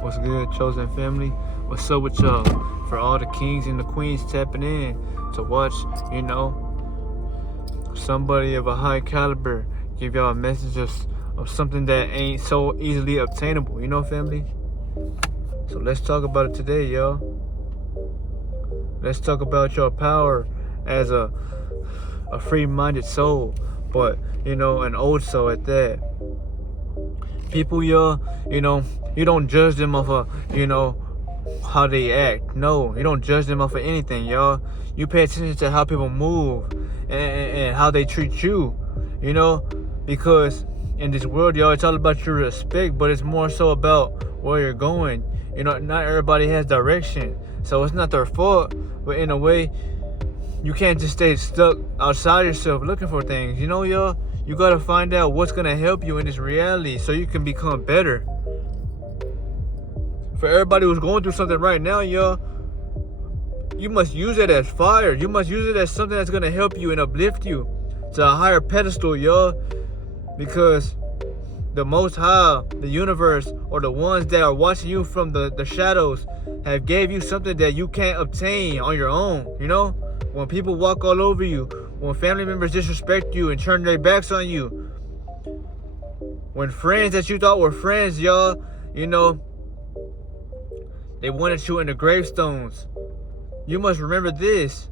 What's good, chosen family? What's up with y'all? For all the kings and the queens tapping in to watch, somebody of a high caliber give y'all a message of something that ain't so easily obtainable, family? So let's talk about it today, y'all. Let's talk about your power as a free-minded soul, but, an old soul at that. People, y'all, you don't judge them off of, how they act. No, you don't judge them off of anything, y'all. You pay attention to how people move and how they treat you, because in this world, y'all, it's all about your respect, but it's more so about where you're going. Not everybody has direction, so it's not their fault, but in a way, you can't just stay stuck outside yourself looking for things, y'all. You gotta find out what's gonna help you in this reality so you can become better. For everybody who's going through something right now, y'all, you must use it as fire. You must use it as something that's gonna help you and uplift you to a higher pedestal, y'all. Because the Most High, the universe, or the ones that are watching you from the shadows have gave you something that you can't obtain on your own, When people walk all over you, when family members disrespect you and turn their backs on you, when friends that you thought were friends, y'all, they wanted you in the gravestones. You must remember this,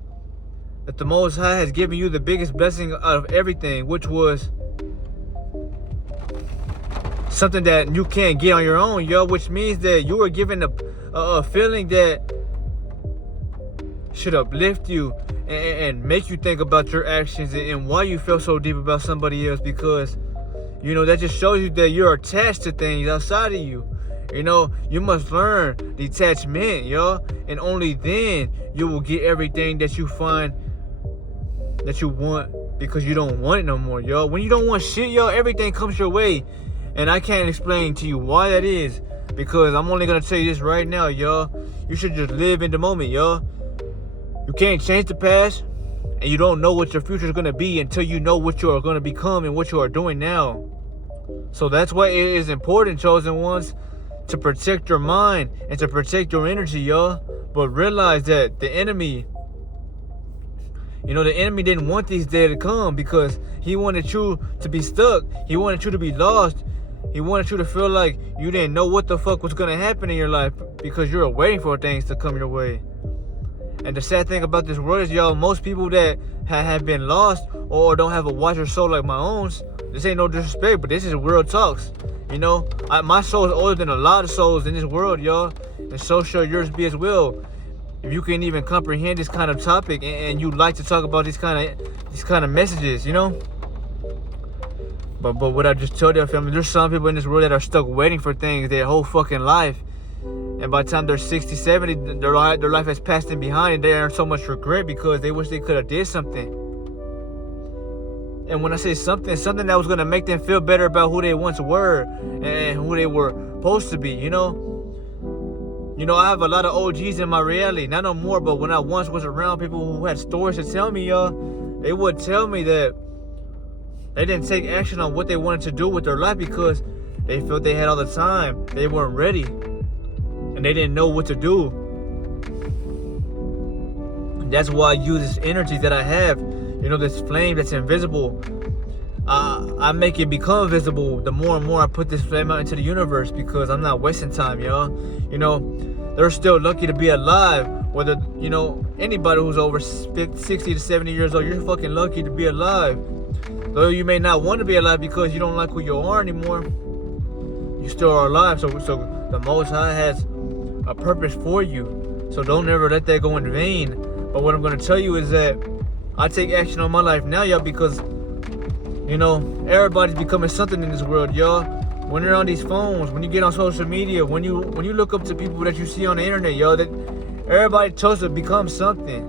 that the Most High has given you the biggest blessing out of everything, which was something that you can't get on your own, yo, which means that you are given a feeling that should uplift you and make you think about your actions and why you feel so deep about somebody else, because that just shows you that you're attached to things outside of you. You must learn detachment, y'all, and only then you will get everything that you find that you want, because you don't want it no more, y'all. When you don't want shit, y'all, everything comes your way, and I can't explain to you why that is, because I'm only gonna tell you this right now, y'all. You should just live in the moment, y'all. You can't change the past, and you don't know what your future is gonna be until you know what you are gonna become and what you are doing now. So that's why it is important, chosen ones, to protect your mind and to protect your energy, y'all. But realize that the enemy didn't want these days to come, because he wanted you to be stuck. He wanted you to be lost. He wanted you to feel like you didn't know what the fuck was gonna happen in your life, because you were waiting for things to come your way. And the sad thing about this world is, y'all, most people that have been lost or don't have a wiser soul like my own, this ain't no disrespect, but this is world talks. My soul is older than a lot of souls in this world, y'all, and so should yours be as well. If you can even comprehend this kind of topic and you like to talk about these kind of messages, But what I just told you, family, there's some people in this world that are stuck waiting for things their whole fucking life. And by the time they're 60, 70, their life has passed them behind, and they are in so much regret because they wish they could have did something. And when I say something that was going to make them feel better about who they once were and who they were supposed to be, I have a lot of OGs in my reality. Not no more, but when I once was around people who had stories to tell me, y'all, they would tell me that they didn't take action on what they wanted to do with their life because they felt they had all the time. They weren't ready. And they didn't know what to do. That's why I use this energy that I have, this flame that's invisible. I make it become visible the more and more I put this flame out into the universe, because I'm not wasting time, y'all. They're still lucky to be alive. Whether, anybody who's over 60 to 70 years old, you're fucking lucky to be alive. Though you may not want to be alive because you don't like who you are anymore, you still are alive. So the Most High has a purpose for you. So don't ever let that go in vain. But what I'm going to tell you is that I take action on my life now, y'all, because, everybody's becoming something in this world, y'all. When you're on these phones, when you get on social media, when you look up to people that you see on the internet, y'all, that everybody chose to become something.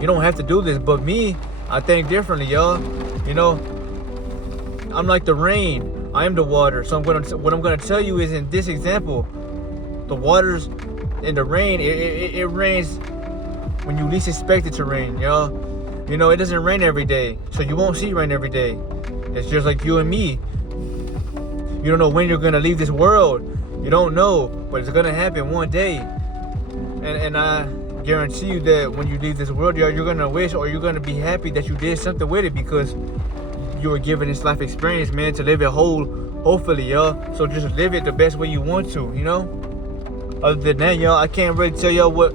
You don't have to do this, but me, I think differently, y'all. I'm like the rain. I am the water. So what I'm gonna tell you is, in this example, the waters and the rain, it rains when you least expect it to rain, y'all. It doesn't rain every day, so you won't see rain every day. It's just like you and me. You don't know when you're gonna leave this world. You don't know, but it's gonna happen one day. And I guarantee you that when you leave this world, you're gonna wish, or you're gonna be happy that you did something with it, because you were given this life experience, man, to live it whole, hopefully, y'all. So just live it the best way you want to, you know? Other than that, y'all, I can't really tell y'all what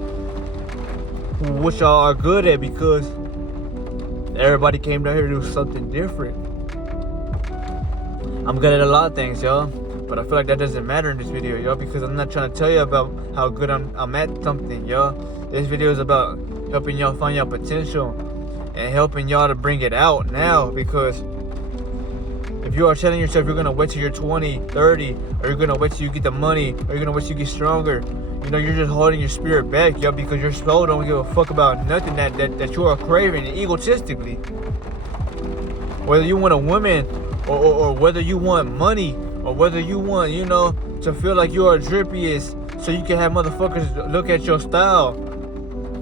y'all are good at, because everybody came down here to do something different. I'm good at a lot of things, y'all, but I feel like that doesn't matter in this video, y'all, because I'm not trying to tell you about how good I'm at something, y'all. This video is about helping y'all find your potential and helping y'all to bring it out now, because if you are telling yourself you're gonna wait till you're 20, 30, or you're gonna wait till you get the money, or you're gonna wait till you get stronger, you know, you're just holding your spirit back, yo, because your soul don't give a fuck about nothing that you are craving egotistically. Whether you want a woman, or whether you want money, or whether you want, you know, to feel like you are drippiest so you can have motherfuckers look at your style.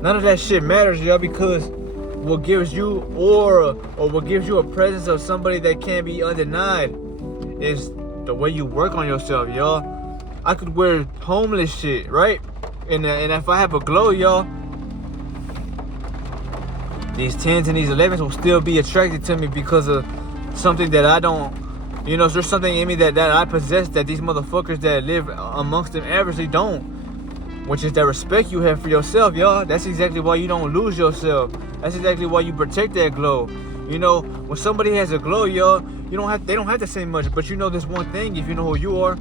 None of that shit matters, y'all, because what gives you aura, or what gives you a presence of somebody that can't be undenied, is the way you work on yourself, y'all. I could wear homeless shit, right? And if I have a glow, y'all, these 10s and these 11s will still be attracted to me because of something that I don't, you know, there's something in me that I possess that these motherfuckers that live amongst them averagely don't, which is that respect you have for yourself, y'all. That's exactly why you don't lose yourself. That's exactly why you protect that glow. You know, when somebody has a glow, y'all, they don't have to say much, but you know this one thing, if you know who you are,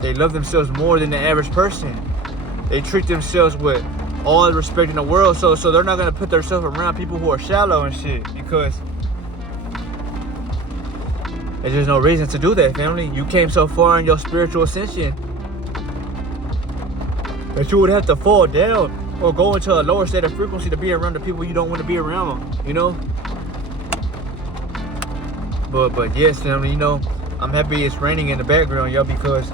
they love themselves more than the average person. They treat themselves with all the respect in the world, so they're not gonna put themselves around people who are shallow and shit, because there's just no reason to do that, family. You came so far in your spiritual ascension that you would have to fall down or go into a lower state of frequency to be around the people you don't want to be around, you know? But yes, family, you know, I'm happy it's raining in the background, y'all, because,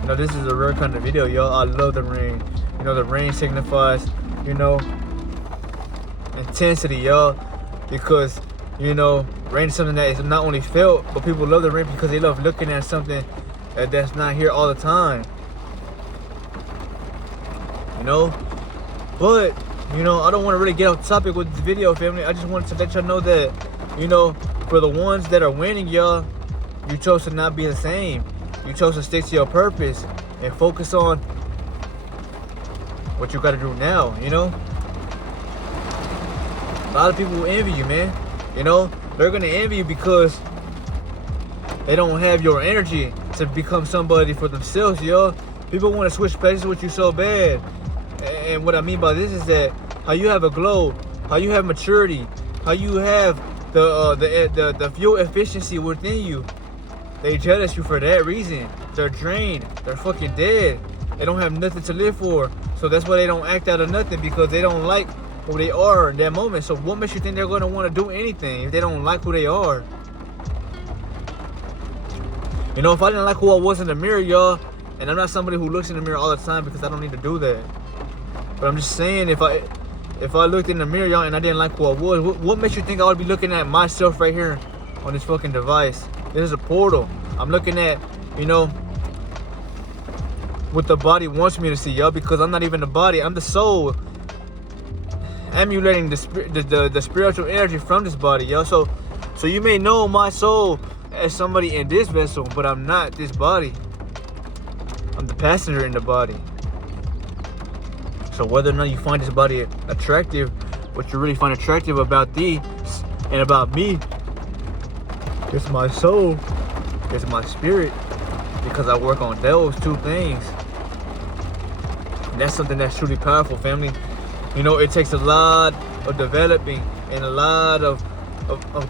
you know, this is a rare kind of video, y'all. I love the rain. You know, the rain signifies, you know, intensity, y'all, because, you know, rain is something that is not only felt, but people love the rain because they love looking at something that's not here all the time. You know? But, you know, I don't want to really get off topic with this video, family. I just wanted to let y'all know that, you know, for the ones that are winning, y'all, you chose to not be the same. You chose to stick to your purpose and focus on what you got to do now, you know? A lot of people will envy you, man. You know, they're going to envy you because they don't have your energy to become somebody for themselves, yo. People want to switch places with you so bad. And what I mean by this is that how you have a glow, how you have maturity, how you have the fuel efficiency within you. They jealous you for that reason. They're drained. They're fucking dead. They don't have nothing to live for. So that's why they don't act out of nothing, because they don't like who they are in that moment. So what makes you think they're going to want to do anything if they don't like who they are? You know, if I didn't like who I was in the mirror, y'all, and I'm not somebody who looks in the mirror all the time because I don't need to do that. But I'm just saying, if I looked in the mirror, y'all, and I didn't like who I was, what makes you think I would be looking at myself right here on this fucking device? This is a portal. I'm looking at, you know, what the body wants me to see, y'all, because I'm not even the body. I'm the soul emulating the spiritual energy from this body, y'all. So you may know my soul as somebody in this vessel, but I'm not this body. I'm the passenger in the body. So whether or not you find this body attractive, what you really find attractive about thee and about me, it's my soul, it's my spirit, because I work on those two things. And that's something that's truly powerful, family. You know, it takes a lot of developing and a lot of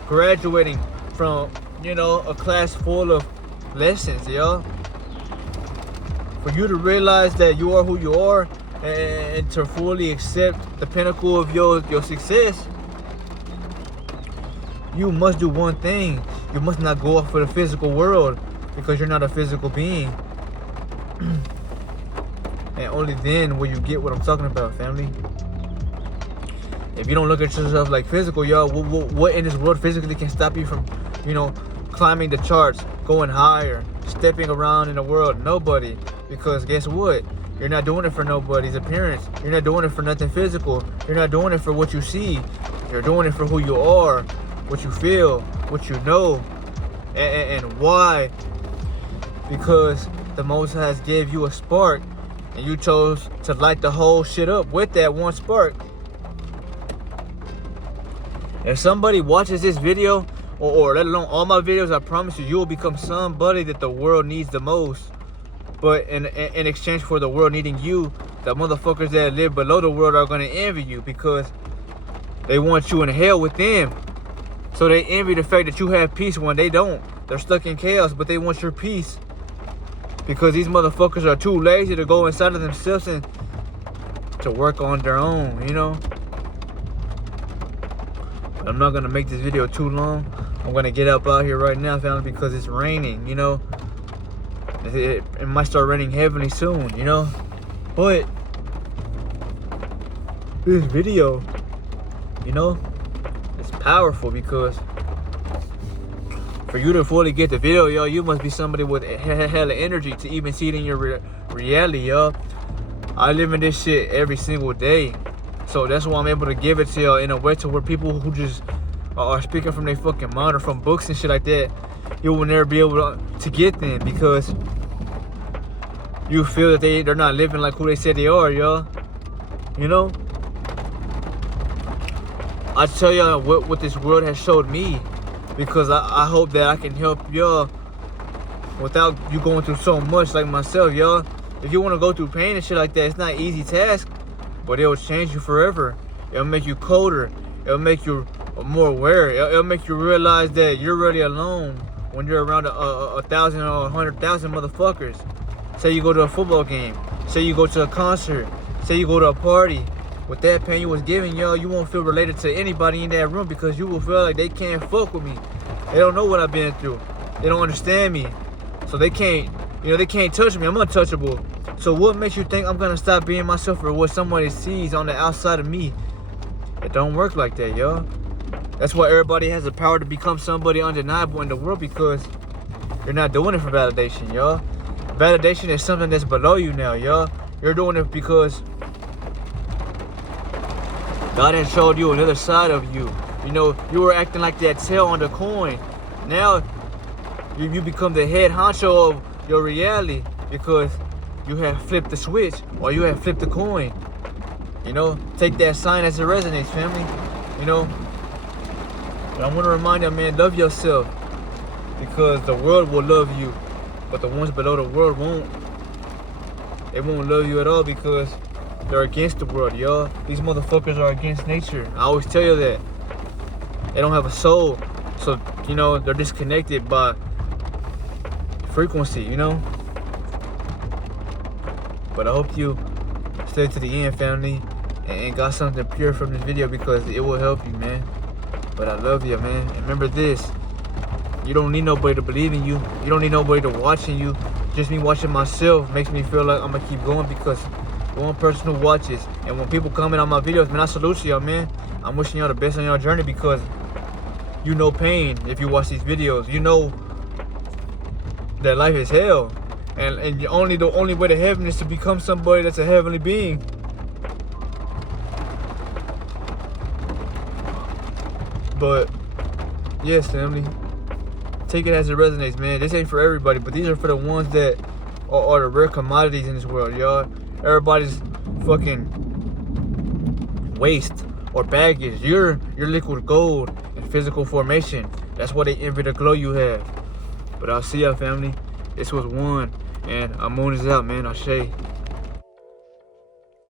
graduating from, you know, a class full of lessons, y'all. For you to realize that you are who you are and to fully accept the pinnacle of your success, you must do one thing. You must not go off for the physical world, because you're not a physical being. And only then will you get what I'm talking about, family. If you don't look at yourself like physical, y'all, what in this world physically can stop you from, you know, climbing the charts, going higher, stepping around in the world? Nobody. Because guess what? You're not doing it for nobody's appearance. You're not doing it for nothing physical. You're not doing it for what you see. You're doing it for who you are, what you feel, what you know, and why. Because the Most High has gave you a spark, and you chose to light the whole shit up with that one spark. If somebody watches this video, or let alone all my videos, I promise you, you will become somebody that the world needs the most. But in exchange for the world needing you, the motherfuckers that live below the world are going to envy you because they want you in hell with them. So they envy the fact that you have peace when they don't. They're stuck in chaos, but they want your peace. Because these motherfuckers are too lazy to go inside of themselves and to work on their own, you know? But I'm not going to make this video too long. I'm going to get up out here right now, family, because it's raining, you know? It might start raining heavily soon, you know? But this video, you know, it's powerful because for you to fully get the video, y'all, you must be somebody with hella energy to even see it in your reality, y'all. I live in this shit every single day. So that's why I'm able to give it to y'all in a way to where people who just are speaking from their fucking mind or from books and shit like that, you will never be able to get them because you feel that they're not living like who they said they are, y'all. You know? I tell y'all what this world has showed me because I hope that I can help y'all without you going through so much like myself, y'all. If you want to go through pain and shit like that, it's not an easy task, but it will change you forever. It'll make you colder. It'll make you more aware. It'll make you realize that you're really alone when you're around 1,000 or 100,000 motherfuckers. Say you go to a football game. Say you go to a concert. Say you go to a party. With that pain you was giving, y'all, you won't feel related to anybody in that room because you will feel like they can't fuck with me. They don't know what I've been through. They don't understand me. So they can't, you know, they can't touch me. I'm untouchable. So what makes you think I'm going to stop being myself for what somebody sees on the outside of me? It don't work like that, y'all. That's why everybody has the power to become somebody undeniable in the world because you're not doing it for validation, y'all. Validation is something that's below you now, y'all. You're doing it because God has showed you another side of you. You know, you were acting like that tail on the coin. Now, you become the head honcho of your reality because you have flipped the switch or you have flipped the coin. You know, take that sign as it resonates, family. You know, but I want to remind you, man, love yourself because the world will love you, but the ones below the world won't. They won't love you at all because they're against the world, y'all. These motherfuckers are against nature. I always tell you that. They don't have a soul. So, you know, they're disconnected by frequency, you know? But I hope you stay to the end, family, and got something pure from this video because it will help you, man. But I love you, man. And remember this. You don't need nobody to believe in you. You don't need nobody to watching you. Just me watching myself makes me feel like I'm going to keep going because one person who watches. And when people comment on my videos, man, I salute y'all, man. I'm wishing y'all the best on your journey because you know pain if you watch these videos. You know that life is hell. And the only way to heaven is to become somebody that's a heavenly being. But yes, family, take it as it resonates, man. This ain't for everybody, but these are for the ones that are the rare commodities in this world, y'all. Everybody's fucking waste or baggage. You're liquid gold in physical formation. That's why they envy the glow you have. But I'll see y'all, family. This was one, and Amun is out, man. Ashe.